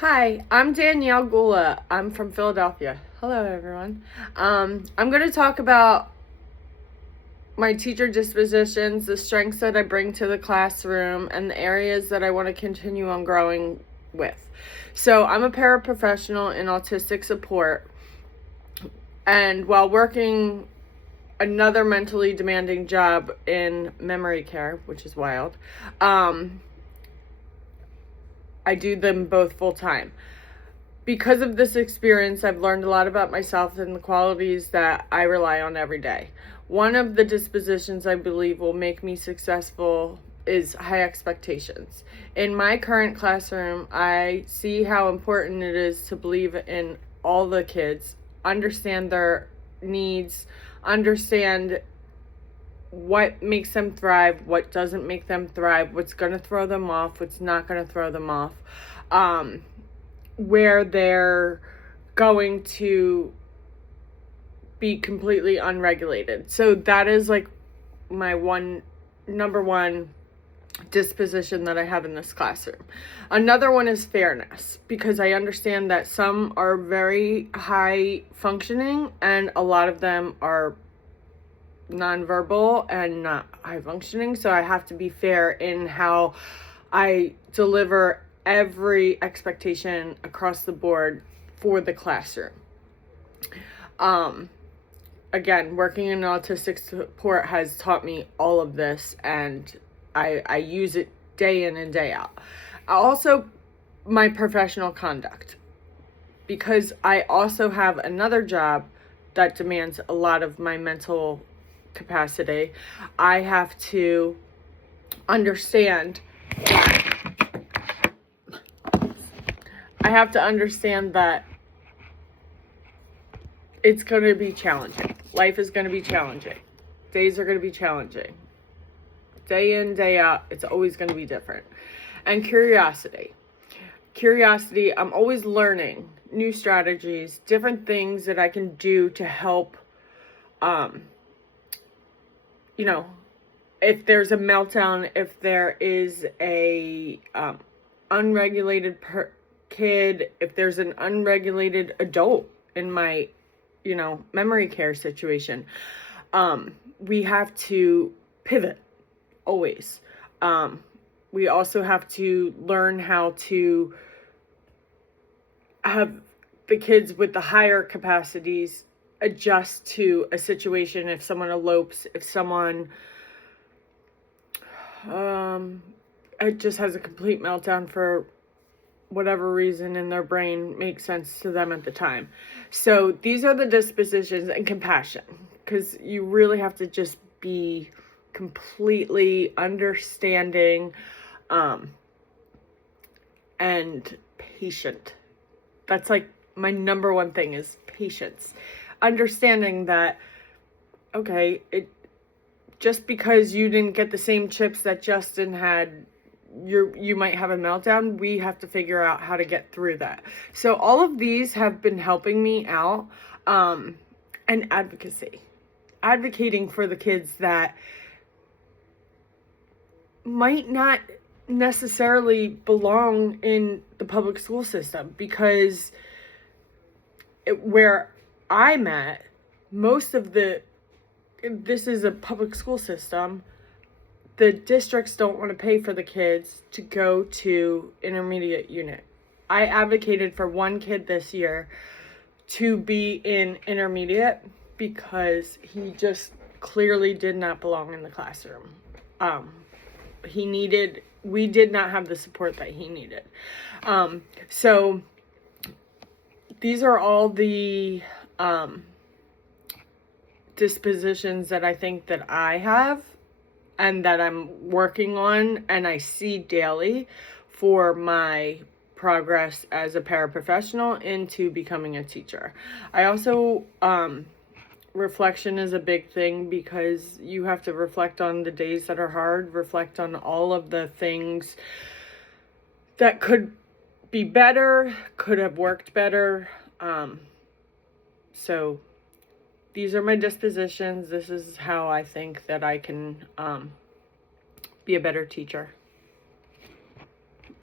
Hi, I'm Danielle Gula. I'm from Philadelphia. Hello, everyone. I'm going to talk about my teacher dispositions, the strengths that I bring to the classroom, and the areas that I want to continue on growing with. So, I'm a paraprofessional in autistic support, and while working another mentally demanding job in memory care, which is wild, I do them both full time. Because of this experience, I've learned a lot about myself and the qualities that I rely on every day. One of the dispositions I believe will make me successful is high expectations. In my current classroom, I see how important it is to believe in all the kids, understand their needs, understand what makes them thrive, what doesn't make them thrive, what's going to throw them off, what's not going to throw them off. Where they're going to be completely unregulated. So that is like my number one disposition that I have in this classroom. Another one is fairness, because I understand that some are very high functioning and a lot of them are nonverbal and not high functioning. So I have to be fair in how I deliver every expectation across the board for the classroom. Again, working in autistic support has taught me all of this, and I use it day in and day out. Also, my professional conduct, because I also have another job that demands a lot of my mental capacity. I have to understand that it's going to be challenging. Life is going to be challenging. Days are going to be challenging. Day in, day out, it's always going to be different. And curiosity. I'm always learning new strategies, different things that I can do to help, if there's a meltdown, if there is a unregulated kid, if there's an unregulated adult in my, memory care situation, we have to pivot always. We also have to learn how to have the kids with the higher capacities adjust to a situation. If someone elopes, if someone it just has a complete meltdown for whatever reason in their brain makes sense to them at the time. So these are the dispositions, and compassion, because you really have to just be completely understanding and patient. That's like my number one thing is patience. Understanding that, okay, just because you didn't get the same chips that Justin had, you might have a meltdown. We have to figure out how to get through that. So all of these have been helping me out. And advocating for the kids that might not necessarily belong in the public school system, because where I'm at, this is a public school system. The districts don't want to pay for the kids to go to intermediate unit. I advocated for one kid this year to be in intermediate because he just clearly did not belong in the classroom. We did not have the support that he needed. So these are all the dispositions that I think that I have and that I'm working on, and I see daily for my progress as a paraprofessional into becoming a teacher. I also, reflection is a big thing, because you have to reflect on the days that are hard, reflect on all of the things that could be better, could have worked better. So these are my dispositions. This is how I think that I can be a better teacher.